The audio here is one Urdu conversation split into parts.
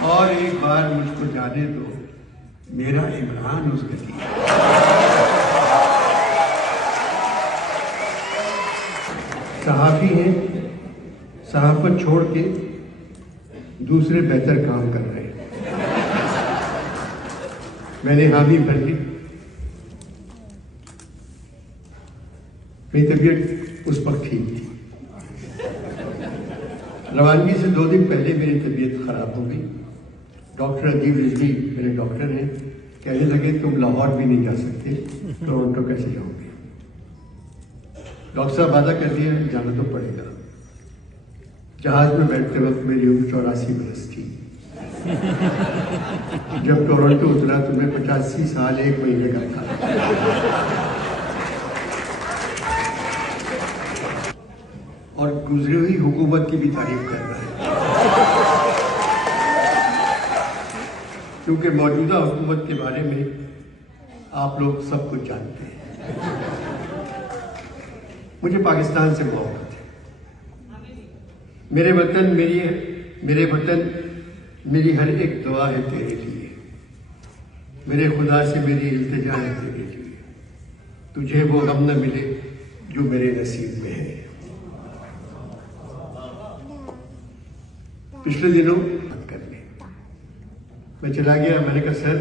اور ایک بار مجھ کو جانے دو، میرا عمران اس گتی ہے۔ صحافی ہیں، صحافت چھوڑ کے دوسرے بہتر کام کر رہے ہیں۔ میں نے حامی بھر لی۔ میری طبیعت اس وقت ٹھیک تھی۔ روانگی سے 2 دن پہلے میری طبیعت خراب ہو گئی۔ ڈاکٹر ادیب رضوی میرے ڈاکٹر ہیں، کہنے لگے تم لاہور بھی نہیں جا سکتے، ٹورنٹو کیسے جاؤ گے؟ ڈاکٹر صاحب وعدہ کر دیا جانا تو پڑے گا۔ جہاز میں بیٹھتے وقت میری عمر 84 برس تھی۔ جب ٹورنٹو اترا تو میں 85 سال 1 مہینے کا تھا۔ اور گزری ہوئی حکومت کی بھی تعریف کر رہا ہے، کیونکہ موجودہ حکومت کے بارے میں آپ لوگ سب کچھ جانتے ہیں۔ مجھے پاکستان سے محبت ہے۔ میرے وطن میری ہر ایک دعا ہے تیرے لیے، میرے خدا سے میری التجا ہے تیرے لیے، تجھے وہ غم نہ ملے جو میرے نصیب میں ہے۔ پچھلے دنوں بات کر لیں، میں چلا گیا، میں نے کہا سر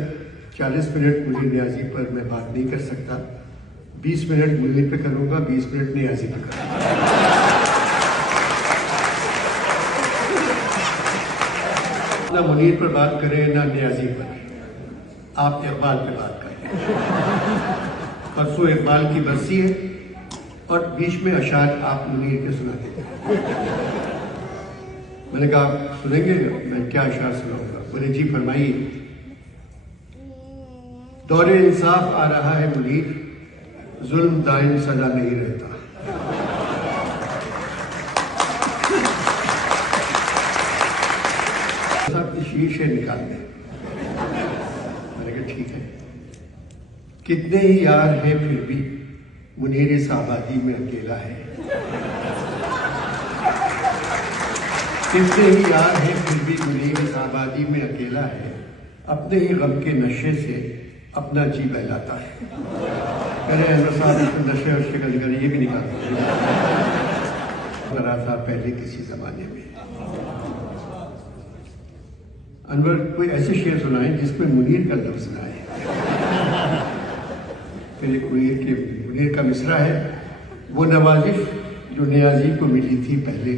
40 منٹ منیر نیازی پر میں بات نہیں کر سکتا، 20 منٹ منیر پہ کروں گا، 20 منٹ نیازی پہ کروں گا۔ نہ منیر پر بات کریں نہ نیازی پر، آپ اقبال پہ بات کریں۔ پرسوں اقبال کی برسی ہے اور بیچ میں اشعار آپ منیر کے سنا دیتے ہیں۔ میں نے کہا آپ سنیں گے؟ میں کیا اشعار سناؤں گا؟ بولے جی فرمائیے۔ دور انصاف آ رہا ہے منیر، ظلم دائم سزا نہیں رہتا۔ سب شیشے نکال دیں۔ میں نے کہا ٹھیک ہے۔ کتنے ہی یار ہیں پھر بھی منیر اس آبادی میں اکیلا ہے۔ کتنے ہی یار ہیں پھر بھی منیر اس آبادی میں اکیلا ہے، اپنے ہی غم کے نشے سے اپنا جی بہلاتا ہے۔ کہہ رہے ہیں صاحب نشے اور شکل کر یہ بھی نکالتا کرا تھا پہلے کسی زمانے میں۔ انور کوئی ایسے شعر سنائیں جس میں منیر کا لفظ نہ آئے۔ پھر ایک منیر کا مصرع ہے، وہ نوازش جو نیازی کو ملی تھی پہلے،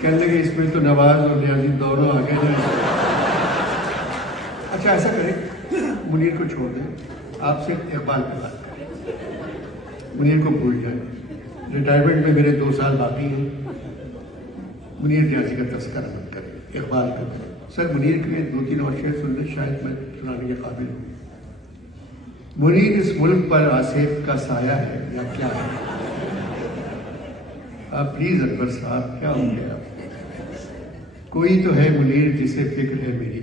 کہنے لگے اس میں تو نواز اور نیازی دونوں آگے جائیں۔ اچھا ایسا کریں، منیر کو چھوڑ دیں، آپ سے اقبال پہ بات کریں، منیر کو بھول جائیں۔ ریٹائرمنٹ میں میرے 2 سال باقی ہیں، منیر نیازی کا تذکرہ مت کریں، اقبال پہ کریں۔ سر منیر کے 2-3 اور شعر سن لیں، شاید میں سنانے کے قابل ہوں۔ منیر اس ملک پر آصف کا سایہ ہے یا کیا ہے؟ آپ پلیز انور صاحب کیا ہو گیا؟ کوئی تو ہے منیر جسے فکر ہے میری،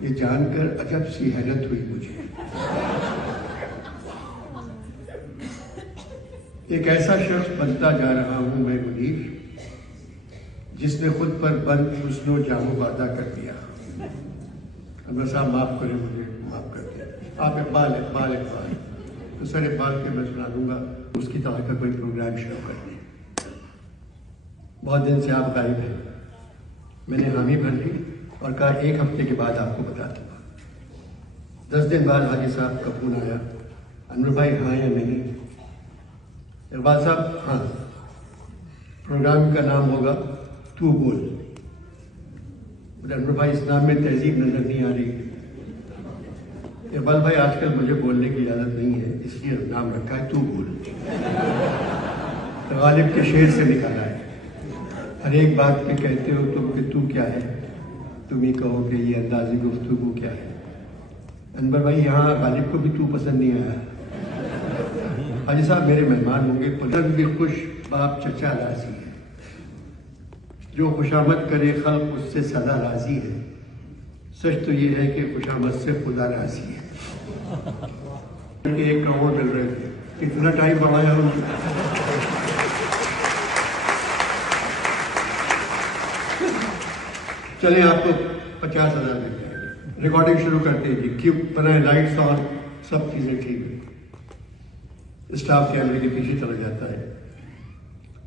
یہ جان کر عجب سی حیرت ہوئی مجھے۔ ایک ایسا شخص بنتا جا رہا ہوں میں منیر، جس نے خود پر بند حسن و جام و وعدہ کر دیا۔ انور صاحب معاف کریں مجھے، معاف کر دیں۔ آپ اقبال تو سر اقبال کے میں سنا دوں گا، اس کی طرح کا کوئی پروگرام شروع کر دیں۔ بہت دن سے آپ غائب ہیں، میں نے حامی بھر لی اور کہا 1 ہفتے کے بعد آپ کو بتا دوں گا۔ 10 دن بعد حاجی صاحب کا فون آیا، انور بھائی ہاں یا نہیں؟ اقبال صاحب ہاں، پروگرام کا نام ہوگا تو بول۔ انور بھائی اس نام میں تہذیب نظر نہیں آ رہی۔ اقبال بھائی آج کل مجھے بولنے کی اجازت نہیں ہے، اس لیے نام رکھا ہے تو بول۔ غالب کے شعر سے نکالا ہے، ہر ایک بات پہ کہتے ہو تم کہ تو کیا ہے، تم ہی کہو کہ یہ اندازی گفتگو کیا ہے۔ انور بھائی یہاں غالب کو بھی تو پسند نہیں آیا۔ حاجی صاحب میرے مہمان ہوں گے، پلند بھی خوش باپ چچا راضی ہے، جو خوشامد کرے خلق اس سے سدا راضی ہے، سچ تو یہ ہے کہ خوشامد سے خدا راضی ہے۔ ایک کروڑ مل رہے تھے، اتنا ٹائم بڑھایا ہم چلیں آپ کو 50,000 مل جائے گی. ریکارڈنگ شروع کرتے ہیں جی. کیوں بنائے لائٹس آن, سب چیزیں ٹھیک ہے. اسٹاف کیمرے کے پیچھے چلا جاتا ہے.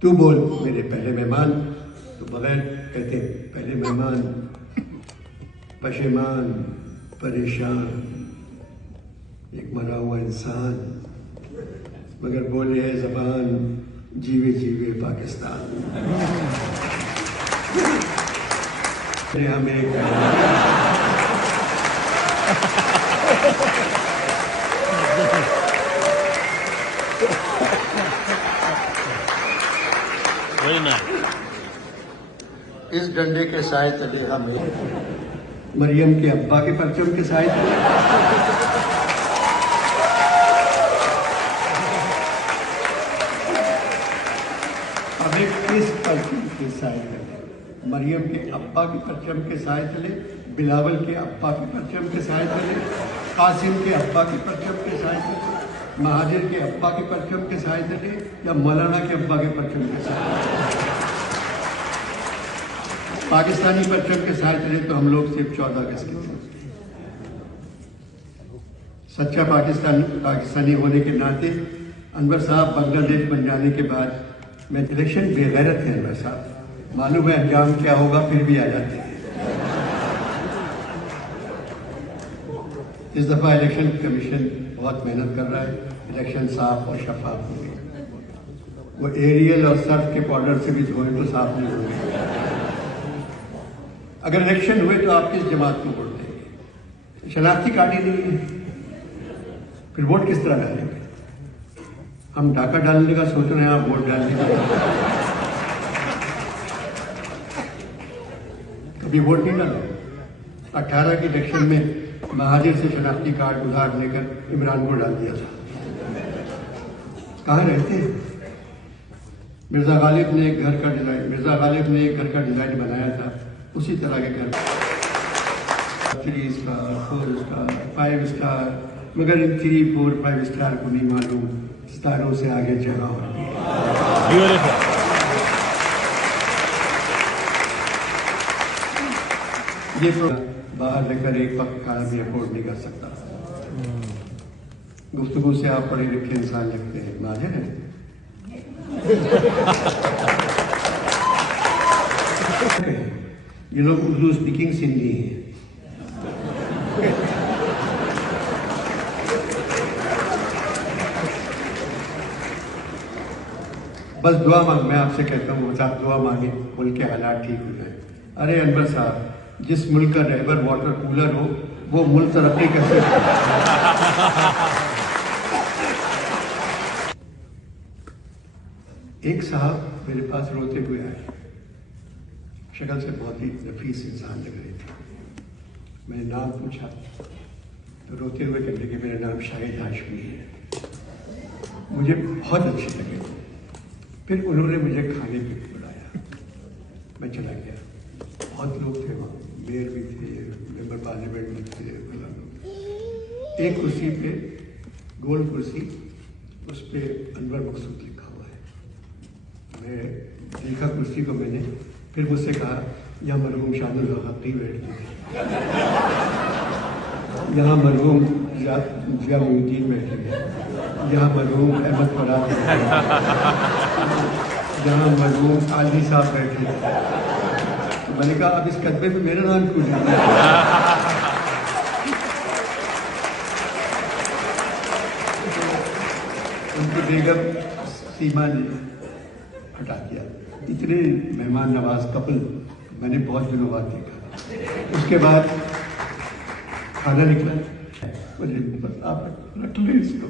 تو بول میرے پہلے مہمان. تو بغیر کہتے ہیں پہلے مہمان پشیمان پریشان ایک مرا ہوا انسان مگر بولے ہے زبان جیوے جیوے پاکستان. ہمیں اس ڈنڈے کے سائے تلے ہمیں مریم کے ابا کے پرچم کے سائے تلے ہمیں کس پرچم کے سائے تلے, مریم کے ابا کے پرچم کے سائے تلے, بلاول کے ابا کے پرچم کے سائے تلے, قاسم کے ابا کے پرچم کے سائے تلے, مہاجر کے ابا کے پرچم کے سائے تلے, یا مولانا کے ابا کے پرچم کے سائے تلے. پاکستانی پرچم کے سائے تلے تو ہم لوگ صرف 14 اگست کے سوچتے ہیں. سچا پاکستانی ہونے کے ناطے انور صاحب بنگلہ دیش بن جانے کے بعد میں الیکشن بے غیرت ہے. انور صاحب معلوم ہے انجام کیا ہوگا پھر بھی آ جاتے ہیں. اس دفعہ الیکشن کمیشن بہت محنت کر رہا ہے. الیکشن صاف اور شفاف ہوں گے. وہ ایریل اور سرف کے پاؤڈر سے بھی دھوئے تو صاف نہیں ہوں گے. اگر الیکشن ہوئے تو آپ کس جماعت کو ووٹ دیں گے؟ شناختی کارڈ ہی نہیں ہے, پھر ووٹ کس طرح ڈالیں گے؟ ہم ڈاکہ ڈالنے کا سوچ رہے ہیں, آپ ووٹ ڈالنے کا کبھی ووٹ نہیں ڈالو. 18 کی الیکشن میں مہاجر سے شناختی کارڈ ادھار لے کر عمران کو ڈال دیا تھا. کہاں رہتے ہیں؟ مرزا غالب نے ایک گھر کا ڈیزائن بنایا تھا, اسی طرح کے گھر 3 اسٹار 4 اسٹار 5 اسٹار, مگر ان 3 4 5 اسٹار کو نہیں معلوم ستاروں سے آگے جگہ ہوتی ہے. یہ باہر لے کر ایک وقت کھانا بھی افورڈ نہیں کر سکتا. گفتگو سے آپ پڑھے لکھے انسان لگتے ہیں, ماجر ہیں. یہ لوگ اردو اسپیکنگ سندھی ہیں. بس دعا مانگ, میں آپ سے کہتا ہوں صاحب دعا مانگے ملک کے حالات ٹھیک ہو جائیں. ارے انور صاحب, جس ملک کا رہبر واٹر کولر ہو وہ ملک ترقی کیسے ایک صاحب میرے پاس روتے ہوئے آئے, شکل سے بہت ہی نفیس انسان لگ رہے تھے. میں نے نام پوچھا تو روتے ہوئے کہتے کہ میرا نام شاہد ہاشمی ہے. مجھے بہت اچھے لگے. پھر انہوں نے مجھے کھانے پہ بلایا, میں چلا گیا. بہت لوگ تھے وہاں, میئر بھی تھے, ممبر پارلیمنٹ بھی تھے. ایک کرسی پہ گول کرسی, اس پہ انور مقصود لکھا ہوا ہے. میں دیکھا کرسی کو, میں نے پھر مجھ سے کہا یہاں مرحوم شامل الحق بیٹھتے ہیں, یہاں مرحوم ضیاء الدین بیٹھے ہیں, یہاں مرحوم احمد فراد بیٹھے ہیں, یہاں مرحوم عالمی صاحب بیٹھے ہیں. میں نے کہا اب اس کتبے میں میرا نام کیوں نہیں ہے؟ ان کی بیگم سیما نے ہٹا دیا. اتنے مہمان نواز کپل میں نے بہت دنوں بعد دیکھا. اس کے بعد کھانا نکلا, بس آپ رکھ لیں اس کو,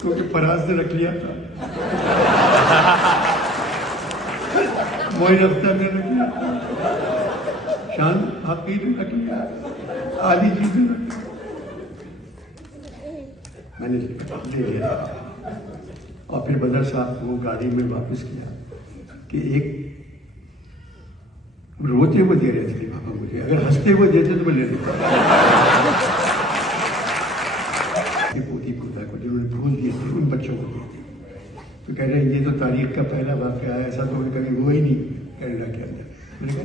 کیونکہ فراز نے رکھ لیا تھا, موئن اختر نے رکھ لیا تھا, شان حقی نے رکھ لیا, عالی جی نے رکھ لیا. میں نے لے لیا اور پھر بدر صاحب کو گاڑی میں واپس کیا کہ ایک روتے ہوئے دے رہے تھے بابا مجھے, اگر ہنستے ہوئے دیتے تو میں لے لیتا. پوتی پوتا کو جنہوں نے بھول دیے تھے ان بچوں کو دیتے, تو کہہ رہے ہیں یہ تو تاریخ کا پہلا واقعہ ہے, ایسا تو کبھی ہوا ہی نہیں کینیڈا کے اندر. میں نے کہا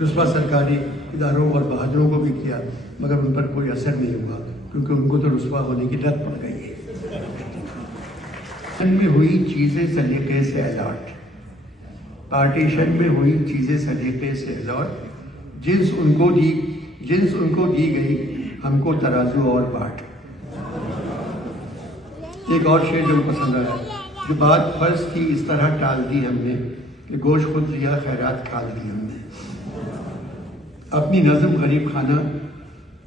رسوا سرکاری اداروں اور بہادروں کو بھی کیا، مگر ان پر کوئی اثر نہیں ہوا، کیونکہ ان کو تو رسوا ہونے کی لت پڑ گئی ہے۔ میں ہوئی چیزیں سلیقے سے الاٹ، پارٹیشن میں ہوئی چیزیں سلیقے سے الاٹ، جنس ان کو دی گئی، ہم کو ترازو اور باٹ۔ ایک اور شعر جو پسند آیا، جو بات فرض تھی اس طرح ٹال دی ہم نے کہ گوشت خود لیا خیرات کھا لی ہم نے۔ اپنی نظم غریب خانہ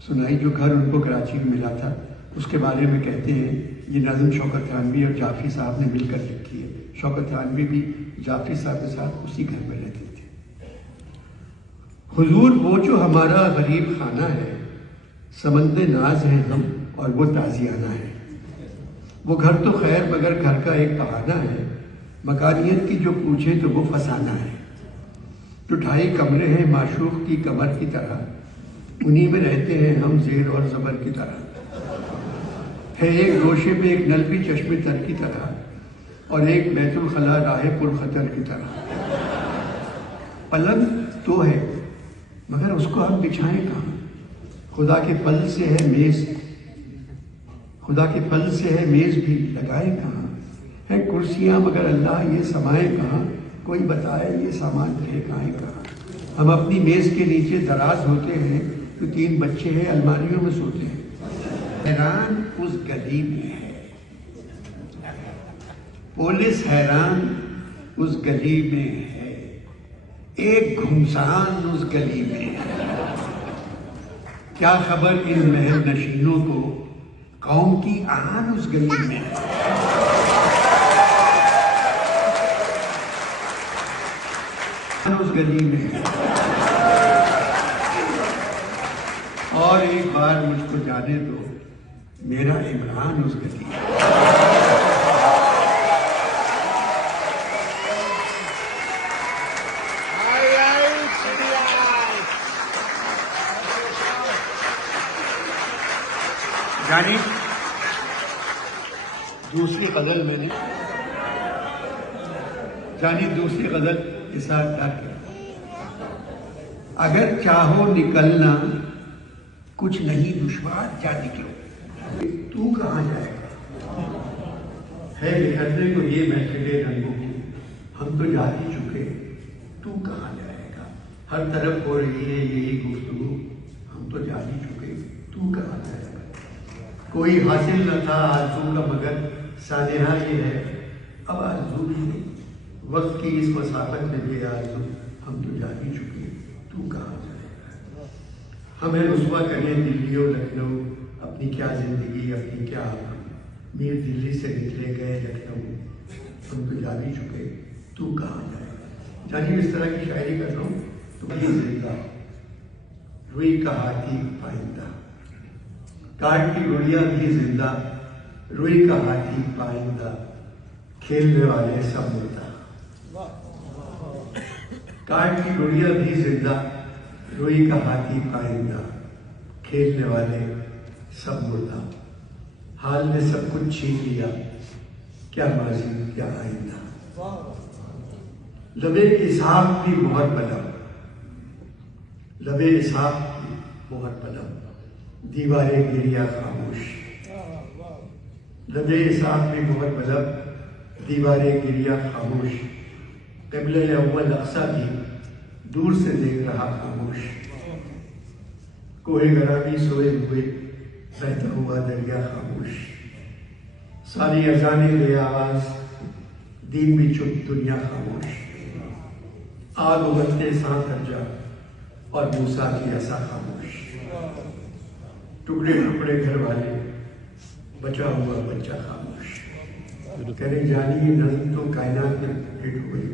سنائی جو گھر ان کو کراچی میں ملا تھا، اس کے بارے میں کہتے ہیں یہ نظم شوکت تھانوی اور جعفری صاحب نے مل کر لکھی ہے۔ شوکت تھانوی بھی جعفری صاحب کے ساتھ اسی گھر میں رہتے تھے۔ حضور وہ جو ہمارا غریب خانہ ہے، سمند ناز ہیں ہم اور وہ تازیانہ ہے۔ وہ گھر تو خیر مگر گھر کا ایک بہانہ ہے، مکانیت کی جو پوچھے تو وہ فسانہ ہے۔ جو 2.5 کمرے ہیں معشوق کی کمر کی طرح، انہی میں رہتے ہیں ہم زیر اور زبر کی طرح۔ ہے ایک گوشے پہ ایک نل بھی چشم تر کی طرح، اور ایک بیت الخلا راہ پر خطر کی طرح۔ پلنگ تو ہے مگر اس کو ہم بچھائیں کہاں، خدا کے پل سے ہے میز بھی لگائیں کہاں۔ ہے کرسیاں مگر اللہ یہ سمائیں کہاں، کوئی بتائے یہ سامان پھینکائیں کہاں۔ ہم اپنی میز کے نیچے دراز ہوتے ہیں، تو 3 بچے ہیں الماریوں میں سوتے ہیں۔ حیران اس گلی میں ہے، پولیس حیران اس گلی میں ہے، ایک گھمسان اس گلی میں ہے۔ کیا خبر ان محل نشینوں کو، قوم کی آن اس گلی میں ہے۔ اس گلی میں ہے۔ اور ایک بار مجھ کو جانے دو، میرا عمران اس گلی میں ہے۔ یعنی دوسری غزل کے ساتھ کیا کیا، اگر چاہو نکلنا کچھ نہیں دشوار جا نکلو، تو کہاں جائے گا۔ ہے بکھرنے کو یہ محفلیں رنگوں کی، ہم تو جا ہی چکے، تو کہاں جائے گا۔ ہر طرف ہو رہی ہے یہی گفتگو، ہم تو جا ہی چکے، تو کہاں جائے گا۔ کوئی حاصل نہ تھا آرزو کا مگر سانحہ یہ ہے، اب آرزو بھی نہیں، وقت کی اس مسافت میں بے آرزو، ہم تو جا ہی چکے، تو کہاں جائے گا۔ ہمیں رسوا کریں دلی و لکھنؤ، اپنی کیا زندگی اپنی کیا آبرو، میر دلی سے نکلے گئے لکھنؤ، ہم تو جا ہی چکے، تو کہاں جائے گا۔ جانیے اس طرح کی شاعری کر رہا ہوں تو بھی زندہ روئی کا ہاتھی پائندہ، کاٹ کی گڑیا بھی زندہ روئی کا ہاتھی پائندہ، کھیلنے والے سب مردہ۔ کاٹ کی گڑیا بھی زندہ روئی کا ہاتھی پائندہ، کھیلنے والے سب مردہ۔ حال نے سب کچھ چھین لیا، کیا ماضی کیا آئندہ۔ لبے اسحاق بھی بہت بلند، لبے اسحاق بھی بہت بلند، دیواریں گریا خاموش۔ لبے اسحاق بھی بہت بلند، دیواریں گریا خاموش۔ قبلہ اول اقصیٰ بھی دور سے دیکھ رہا خاموش۔ کوہ گرامی سوئے ہوئے بہتا ہوا دریا خاموش۔ ساری اذانیں بے آواز، دین بھی چپ دنیا خاموش۔ آگ اگلتے سانپ درجہ اور موسیٰ کی عصا خاموش۔ ٹکڑے ٹکڑے گھر والے، بچا ہوا بچہ خاموش۔ کہنے جانی یہ نظم تو کائنات میں ہٹ ہوئی،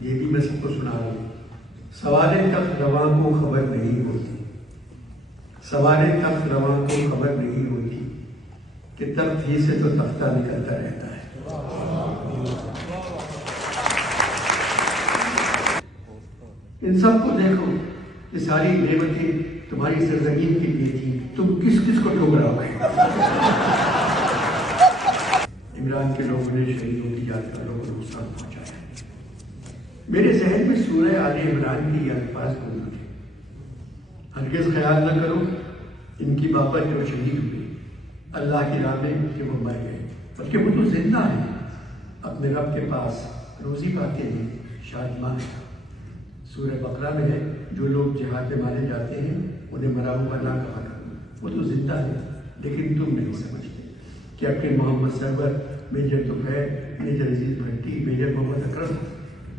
یہ بھی میں سب کو سنا رہا ہوں۔ سوارے تخت رواں کو خبر نہیں ہوتی، سوارے تخت رواں کو خبر نہیں ہوتی کہ تخت ہی سے تو تختہ نکلتا رہتا ہے۔ ان سب کو دیکھو، یہ ساری نعمتیں تمہاری سرزمین کے لیے تھی، تم کس کس کو ٹھکراؤ گے؟ عمران کے لوگوں نے شہیدوں کی یاد کر لوگوں کو نقصان پہنچایا۔ میرے ذہن میں سورہ آل عمران کے یہ الفاظ موجود ہیں، ہرگز خیال نہ کرو ان کی بابت جو شہید ہوئی اللہ کی راہ میں کہ وہ مر گئے، بلکہ وہ تو زندہ ہیں، اپنے رب کے پاس روزی پاتے ہیں، شادمان ہیں۔ سورہ بقرہ میں ہے جو لوگ جہاد میں مارے جاتے ہیں انہیں مرا ہوا نہ کہا کرو، وہ تو زندہ ہے، لیکن تم نہیں سمجھتے۔ کیپٹن محمد سرور، میجر طفیل، میجر عزیز بھٹی، میجر محمد اکرم،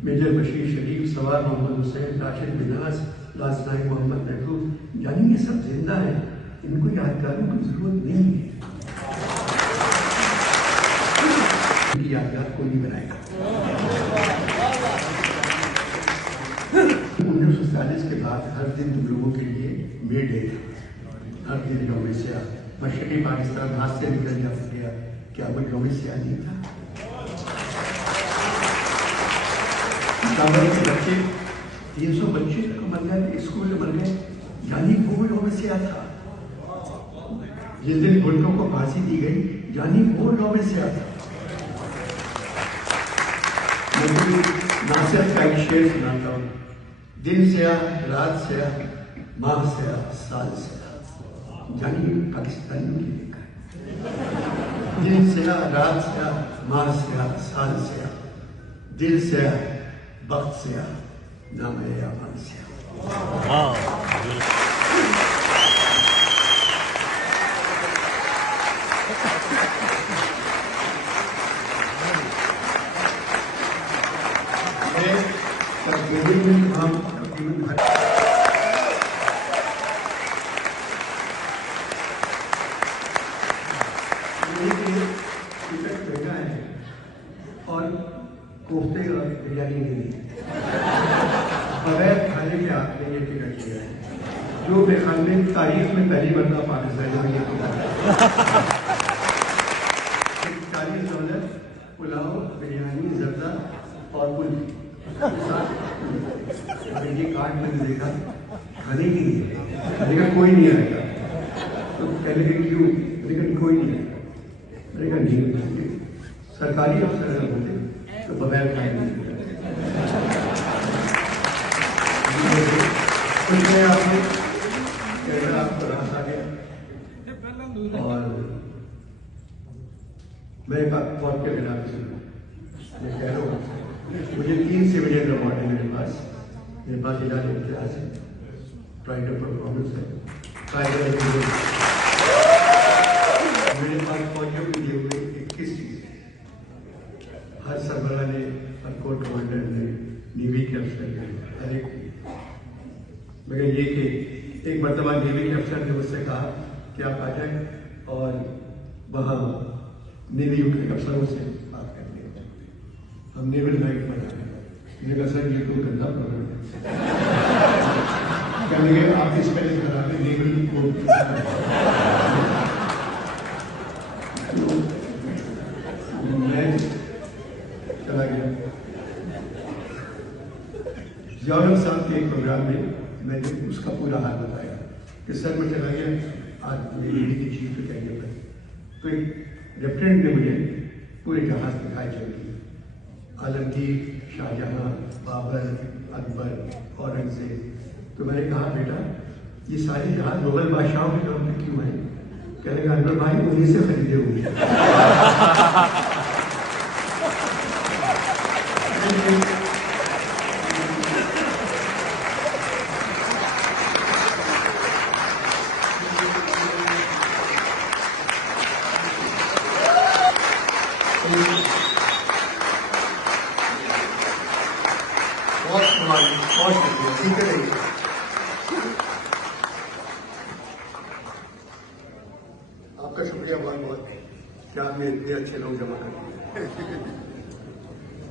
میجر بشیر شریف، سوار محمد حسین، راشد بناس، لانس نائک محمد محفوظ، یعنی یہ سب زندہ ہیں، ان کو یادگاروں کی ضرورت نہیں ہے۔ ان کی یادگار کوئی نہیں بنائے گا۔ 1947 کے بعد ہر دن تم لوگوں کے لیے مے ڈے تھا، ہر دن یوم سیاہ۔ مشرقی پاکستان ہاتھ سے نکل گیا، کیا وہ یوم سیاہ نہیں تھا؟ کے بچے 300 بچے مر گئے، اسکول میں مر گئے، یعنی وہ یوم سیاہ تھا۔ جس دن بھٹو کو پھانسی دی گئی، یعنی وہ یوم سیاہ تھا۔ ناصر کا ایک شعر سناتا ہوں: دن سیاہ، رات سیاہ، ماہ سیاہ، سال سیاہ، یعنی پاکستانیوں کی لکھا ہے۔ دن سیاہ، رات سیاہ، ماہ سیاہ، سال سیاہ، دل سیاہ، وقت سیاہ، نام اعمال سیاہ۔ اور کوفتے اور بریانی نہیں دی، بغیر کھانے کے آپ نے یہ ٹکٹ کیا ہے، جو میرے خیال میں تاریخ میں پہلی مرتبہ پاکستانی میں یہ ٹکٹ 40 ڈالر، پلاؤ، بریانی، زردہ اور کلفی۔ یہ کارڈ میں نے دیکھا، کھانے کی نہیں ہے، کھانے کا کوئی نہیں آئے گا۔ تو پہلے کہ کیوں، لیکن کوئی نہیں آئے گا، میں نے کہا نہیں، سرکاری افسر اگر ہوتے تو بغیر کھانے نہیں کچھ میں آپ نے کیمرہ آپ کو راس آ گیا، اور میں ایک بات بہت کے خلاف سنوں، میں کہہ رہا ہوں مجھے 3 سیویلین ایوارڈ ہے میرے پاس اعلان امتیاز ہے، پرائڈ آف پرفارمنس ہے، میرے پاس فوجیوں کے لیے ہوئے 21 چیزیں، ہر سربراہ نے، ہر کورٹ کمانڈر نے، نیوی کے افسر نے، ہر ایک، مگر یہ کہ ایک مرتبہ نیوی کے افسر نے مجھ سے کہا کہ آپ آ جائیں اور وہاں نیوی کے افسروں سے بات کر لیں، ہم نیول نائٹ بنا رہے ہیں۔ میں نے کہا سر یہ تو گندا پروگرام ہے، کہنے لگے آپ اس پہلے کرا کے نیول کو میں چلا گیا۔ ضیاء الحق صاحب کے ایک پروگرام میں میں نے اس کا پورا حال بتایا کہ سر میں چلا گیا آج نیوی کی چیف پہ کہنے پر، تو ایک لیفٹیننٹ نے مجھے پورے جہاز دکھائے چل کی، عالمگیر، شاہجہاں، بابر، اکبر، اورنگزیب۔ تو میں نے کہا بیٹا یہ سارے جہاز مغل بادشاہوں کے نام پہ کیوں ہیں؟ کہنے لگا اکبر بھائی انہیں سے خریدے ہوئے آپ کا شکریہ بہت بہت کہ آپ نے اتنے اچھے لوگ جمع کر دیے۔